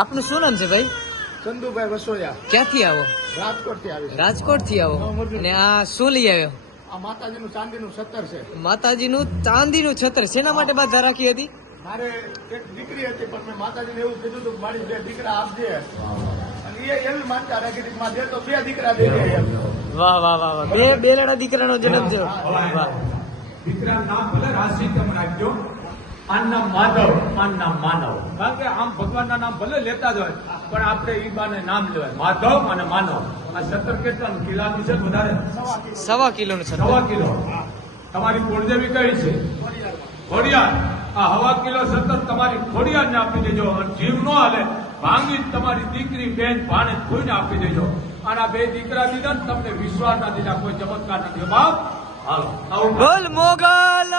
આપનું શું નામ છે ભાઈ? ચંદુભાઈ વસોયા, ક્યાંથી આવો? રાજકોટ થી આવી. રાજકોટ થી આવો. અને આ શું લઈ આવ્યો? આ માતાજીનું ચાંદીનું 17 છે. માતાજીનું ચાંદીનું છત્ર. શેના માટે બાધા રાખી હતી? મારે એક દીકરી હતી, પણ મેં માતાજીને એવું કીધું હતું કે મારી 2 દીકરા આપજે, અને એ એવી માનતા રાખી હતી કે મારે દે તો 2 દીકરા દે એમ. વાહ વાહ વાહ વાહ. બે લડા દીકરાનો જન્મ થયો. વાહ. દીકરા નામ ભલે રાશિ તમે રાખજો, આના માધવ, આના માનવ. કારણ કે આમ ભગવાનના નામ ભલે લેતા જ હોય, પણ આપણે ઈ બાને નામ લેવાય, માધવ અને માનવ. આ 17 કેટલાનું કિલ્લાનું છે? વધારે 1.25 કિલોનું છત્ર. 1.25 કિલો. તમારી કુળદેવી કઈ છે? ખોડિયાર. આ 1.25 કિલો 17 તમારી ખોડિયારને આપી દેજો. અને જીવ ન હાલે ભાંગી તમારી દીકરી, બેન, ભાણે કોઈને આપી દેજો. અને આ 2 દીકરા દીધા ને તમને વિશ્વાસ ના દીધા, કોઈ ચમત્કાર નથી. બાપ હાલો આવું બોલ મોગલ